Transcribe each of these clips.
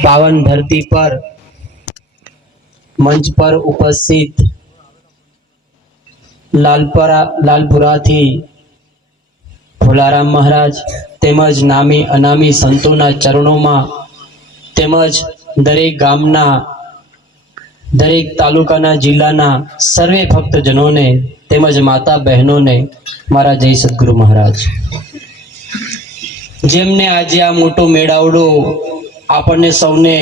પાવન ધરતી પર મંચ પર ઉપસ્થિત લાલપરા, લાલપુરાથી ભોલારામ મહારાજ તેમજ નામી, અનામી સંતોના ચરણોમાં તેમજ દરેક ગામના, દરેક તાલુકાના, જિલ્લાના સર્વે ભક્તજનોને તેમજ માતા બહેનોને મારા જય સદગુરુ મહારાજ. જેમને આજે આ મોટો મેળાવડો આપણને સૌને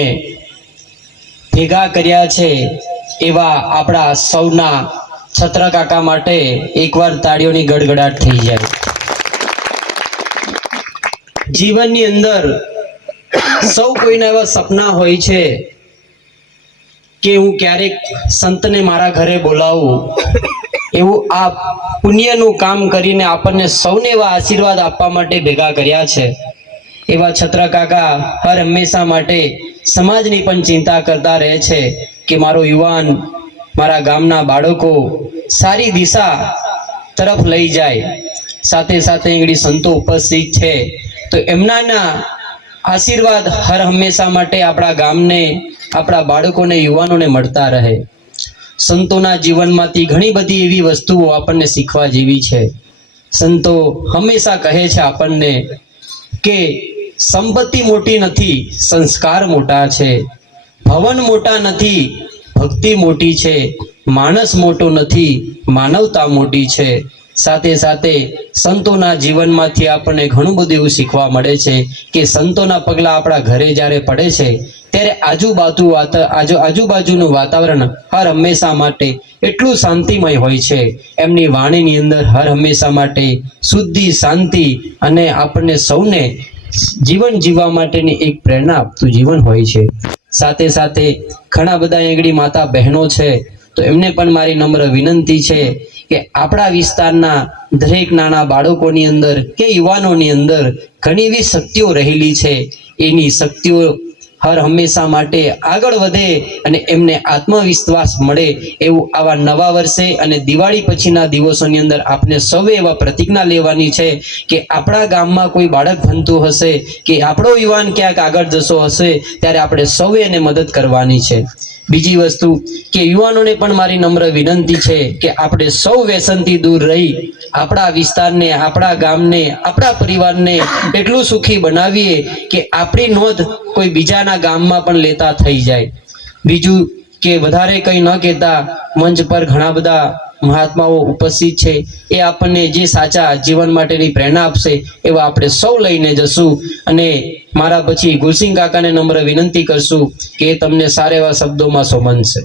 ભેગા કર્યા છે એવા આપણા સૌના છત્ર કાકા માટે એકવાર તાળીઓની ગડગડાટ થઈ જાય. જીવનની અંદર સૌ કોઈના એવા સપના હોય છે કે હું ક્યારેક સંતને મારા ઘરે બોલાવું. એવું આ પુણ્યનું કામ કરીને આપણને સૌને એવા આશીર્વાદ આપવા માટે ભેગા કર્યા છે. એવા છત્ર કાકા હર હંમેશા માટે સમાજની પણ ચિંતા કરતા રહે છે કે મારો યુવાન, મારા ગામના બાળકો સારી દિશા તરફ લઈ જાય. સાથે સાથે એંગડી સંતો ઉપસ્થિત છે. તો એમનાના આશીર્વાદ હર હંમેશા માટે આપણા ગામને, આપણા બાળકોને, યુવાનોને મળતા રહે. સંતોના જીવનમાંથી ઘણી બધી એવી વસ્તુઓ આપણને શીખવા જેવી છે. સંતો હંમેશા કહે છે આપણને કે સંપત્તિ મોટી નથી, સંસ્કાર મોટા છે. ભવન મોટા નથી, ભક્તિ મોટી છે. માણસ મોટો નથી, માનવતા મોટી છે. સાથે સાથે સંતોના જીવનમાંથી આપણને ઘણું બધું એવું શીખવા મળે છે કે સંતોના પગલાં આપણા ઘરે જ્યારે પડે છે, ત્યારે આજુબાજુ આજુ, આજુબાજુનું વાતાવરણ હર હંમેશા માટે એટલું શાંતિમય હોય છે. એમની વાણીની અંદર હર હંમેશા માટે શુદ્ધિ, શાંતિ અને આપણને સૌને જીવન જીવવા માટેની એક પ્રેરણા આપતું જીવન હોય છે. સાથે સાથે ઘણા બધા આંગળી માતા બહેનો છે, તો એમને પણ મારી નમ્ર વિનંતી છે કે આપણા વિસ્તારના દરેક નાના બાળકોની અંદર કે યુવાનોની અંદર ઘણી એવી શક્તિઓ રહેલી છે. એની શક્તિઓ હર હંમેશા માટે આગળ વધે અને એમને આત્મવિશ્વાસ મળે એવું આવા નવા વર્ષે અને દિવાળી પછીના દિવસોની અંદર આપણે સૌએ એવા પ્રતિજ્ઞા લેવાની છે કે આપણા ગામમાં કોઈ બાળક ભણતું હશે કે આપણો યુવાન ક્યાંક આગળ જશો હશે, ત્યારે આપણે સૌએ એને મદદ કરવાની છે. બીજી વસ્તુ કે યુવાનોને પણ મારી નમ્ર વિનંતી છે કે આપણે સૌ વ્યસનથી દૂર રહી આપણા વિસ્તારને, આપણા ગામને, આપણા પરિવારને એટલું સુખી બનાવીએ કે આપણી નોંધ કોઈ બીજાના ગામમાં પણ લેતા થઈ જાય. બીજું કે વધારે કંઈ ન કહેતા, મંચ પર ઘણા બધા મહાત્માઓ ઉપસ્થિત છે, એ આપણને જે સાચા જીવન માટેની પ્રેરણા આપશે, એવા આપણે સૌ લઈને જશું. અને મારા પછી ગુલસિંહ કાકાને નમ્ર વિનંતી કરશું કે તમને સારા એવા શબ્દોમાં સોમનશે.